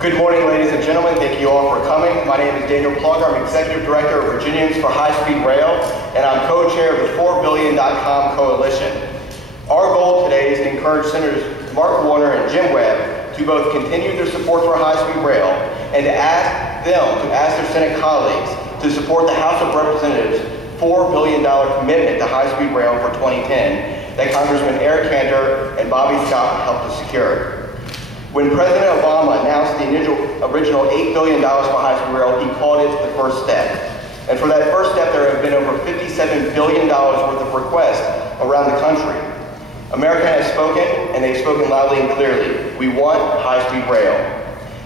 Good morning, ladies and gentlemen. Thank you all for coming. My name is Daniel Plugger. I'm Executive Director of Virginians for High-Speed Rail, and I'm co-chair of the 4Billion.com Coalition. Our goal today is to encourage Senators Mark Warner and Jim Webb to both continue their support for high-speed rail and to ask their Senate colleagues to support the House of Representatives' $4 billion commitment to high-speed rail for 2010 that Congressman Eric Cantor and Bobby Scott helped to secure. When President Obama announced the original $8 billion for high-speed rail, he called it the first step. And for that first step, there have been over $57 billion worth of requests around the country. America has spoken, and they've spoken loudly and clearly. We want high-speed rail.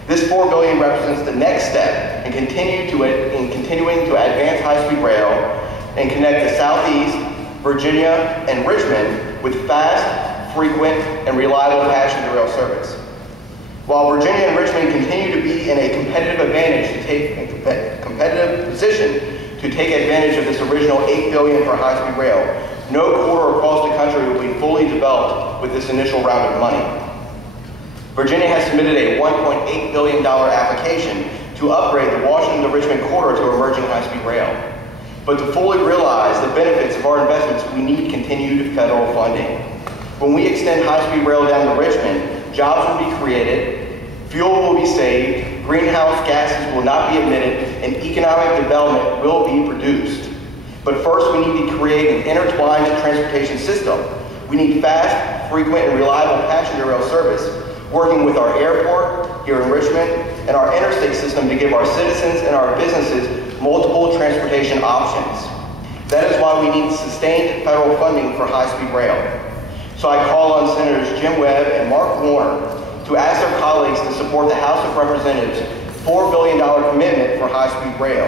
This $4 billion represents the next step in continuing to advance high-speed rail and connect the Southeast, Virginia, and Richmond with fast, frequent, and reliable passenger rail service. While Virginia and Richmond continue to be in a competitive position to take advantage of this original $8 billion for high-speed rail, no corridor across the country will be fully developed with this initial round of money. Virginia has submitted a $1.8 billion application to upgrade the Washington to Richmond corridor to emerging high-speed rail. But to fully realize the benefits of our investments, we need continued federal funding. When we extend high-speed rail down to Richmond, jobs will be created, fuel will be saved, greenhouse gases will not be emitted, and economic development will be produced. But first, we need to create an intertwined transportation system. We need fast, frequent, and reliable passenger rail service, working with our airport here in Richmond and our interstate system to give our citizens and our businesses multiple transportation options. That is why we need sustained federal funding for high-speed rail. So I call on Senators Jim Webb and Mark Warner to ask their colleagues to support the House of Representatives' $4 billion commitment for high-speed rail.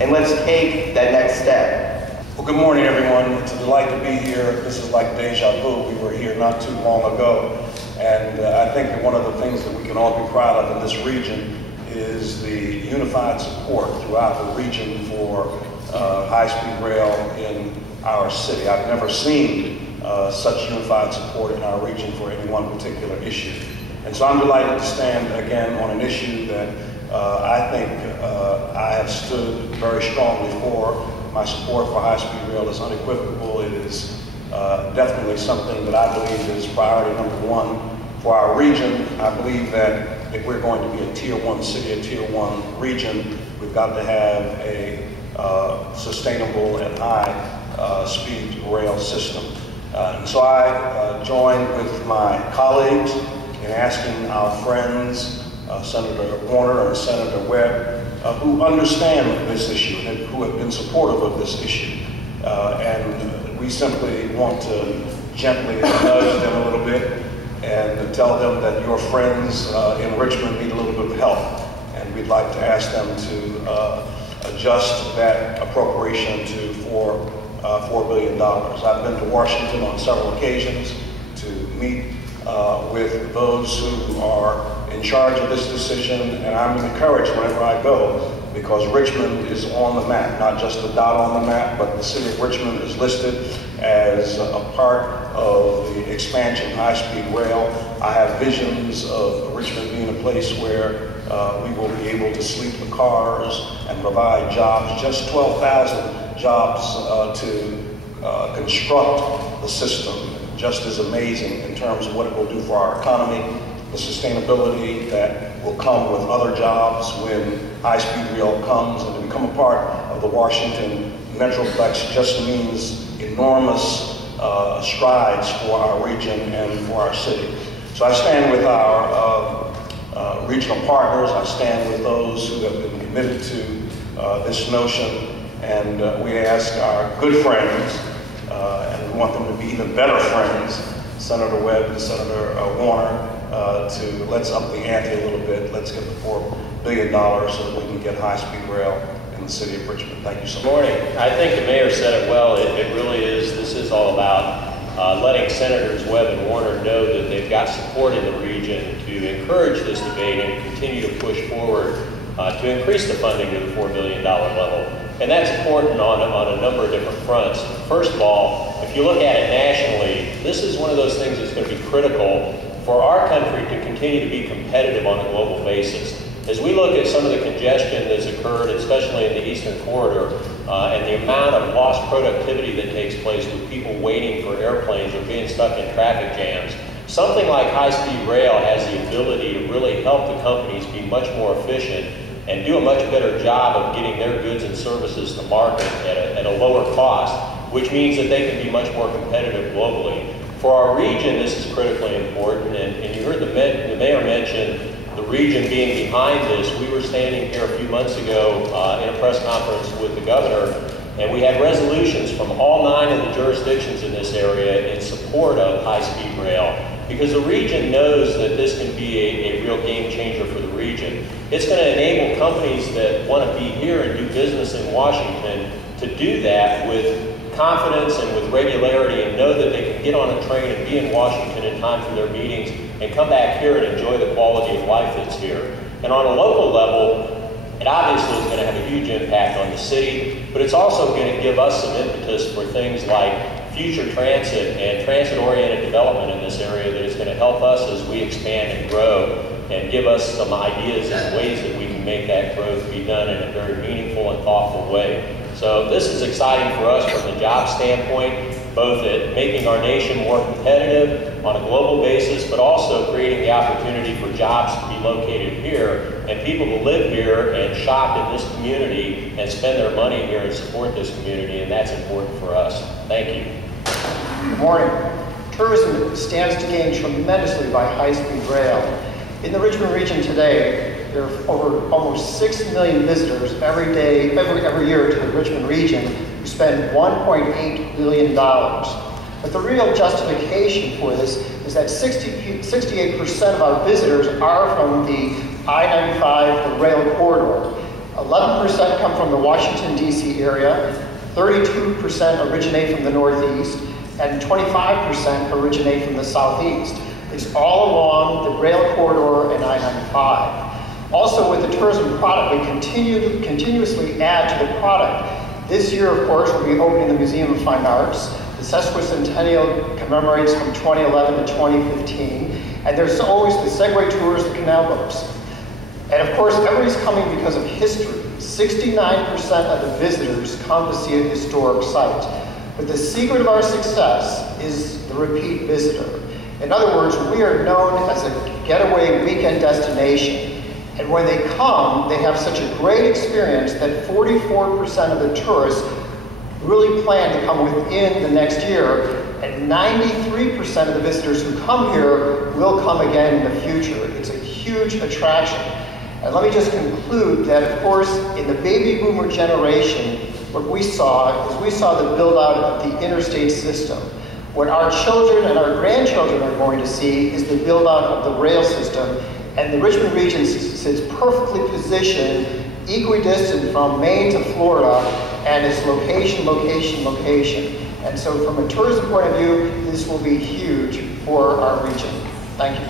And let's take that next step. Well, good morning, everyone. It's a delight to be here. This is like deja vu. We were here not too long ago. And I think that one of the things that we can all be proud of in this region is the unified support throughout the region for high-speed rail in our city. I've never seen such unified support in our region for any one particular issue. And so I'm delighted to stand again on an issue that I think I have stood very strongly for. My support for high-speed rail is unequivocal. It is definitely something that I believe is priority number one for our region. I believe that if we're going to be a Tier 1 city, a Tier 1 region, we've got to have a sustainable and high-speed rail system. And so I joined with my colleagues in asking our friends, Senator Warner and Senator Webb, who understand this issue and who have been supportive of this issue. And we simply want to gently nudge them a little bit and tell them that your friends in Richmond need a little bit of help. And we'd like to ask them to adjust that appropriation to $4 billion. I've been to Washington on several occasions to meet with those who are in charge of this decision, and I'm encouraged whenever I go because Richmond is on the map, not just a dot on the map, but the city of Richmond is listed as a part of the expansion of high-speed rail. I have visions of Richmond being a place where we will be able to sleep in cars and provide jobs, just 12,000 jobs to construct the system, just as amazing in terms of what it will do for our economy, the sustainability that will come with other jobs when high-speed rail comes, and to become a part of the Washington Metroplex just means enormous strides for our region and for our city. So I stand with our regional partners, I stand with those who have been committed to this notion, and we ask our good friends, and we want them to be even better friends, Senator Webb and Senator Warner, to let's up the ante a little bit. Let's get the $4 billion so that we can get high-speed rail in the city of Richmond. Thank you so much. Good morning. I think the mayor said it well. It really is, this is all about letting Senators Webb and Warner know that they've got support in the region to encourage this debate and continue to push forward to increase the funding to the $4 billion level. And that's important on a number of different fronts. First of all, if you look at it nationally, this is one of those things that's going to be critical for our country to continue to be competitive on a global basis. As we look at some of the congestion that's occurred, especially in the Eastern Corridor, and the amount of lost productivity that takes place with people waiting for airplanes or being stuck in traffic jams, something like high-speed rail has the ability to really help the companies be much more efficient and do a much better job of getting their goods and services to market at a lower cost, which means that they can be much more competitive globally. For our region, this is critically important, and you heard the mayor mention the region being behind this. We were standing here a few months ago in a press conference with the governor, and we had resolutions from all 9 of the jurisdictions in this area in support of high-speed rail, because the region knows that this can be a real game changer for the region. It's going to enable companies that want to be here and do business in Washington to do that with confidence and with regularity and know that they can get on a train and be in Washington in time for their meetings and come back here and enjoy the quality of life that's here. And on a local level, it obviously is going to have a huge impact on the city, but it's also going to give us some impetus for things like future transit and transit-oriented development in this area that is going to help us as we expand and grow and give us some ideas and ways that we can make that growth be done in a very meaningful and thoughtful way. So this is exciting for us from the job standpoint, both at making our nation more competitive on a global basis, but also creating the opportunity for jobs to be located here and people to live here and shop in this community and spend their money here and support this community, and that's important for us. Thank you. Good morning. Tourism stands to gain tremendously by high-speed rail. In the Richmond region today, there are almost 6 million visitors every year to the Richmond region who spend $1.8 billion. But the real justification for this is that 68% of our visitors are from the I-95, the rail corridor. 11% come from the Washington, D.C. area, 32% originate from the Northeast, and 25% originate from the Southeast. It's all along the rail corridor and I-95. Also, with the tourism product, we continuously add to the product. This year, of course, we'll be opening the Museum of Fine Arts. The sesquicentennial commemorates from 2011 to 2015. And there's always the Segway tours, the canal boats. And of course, everybody's coming because of history. 69% of the visitors come to see a historic site. But the secret of our success is the repeat visitor. In other words, we are known as a getaway weekend destination. And when they come, they have such a great experience that 44% of the tourists really plan to come within the next year, and 93% of the visitors who come here will come again in the future. It's a huge attraction. And let me just conclude that, of course, in the baby boomer generation, what we saw the build out of the interstate system. What our children and our grandchildren are going to see is the build out of the rail system. And the Richmond region sits perfectly positioned, equidistant from Maine to Florida, and it's location, location, location. And so from a tourism point of view, this will be huge for our region. Thank you.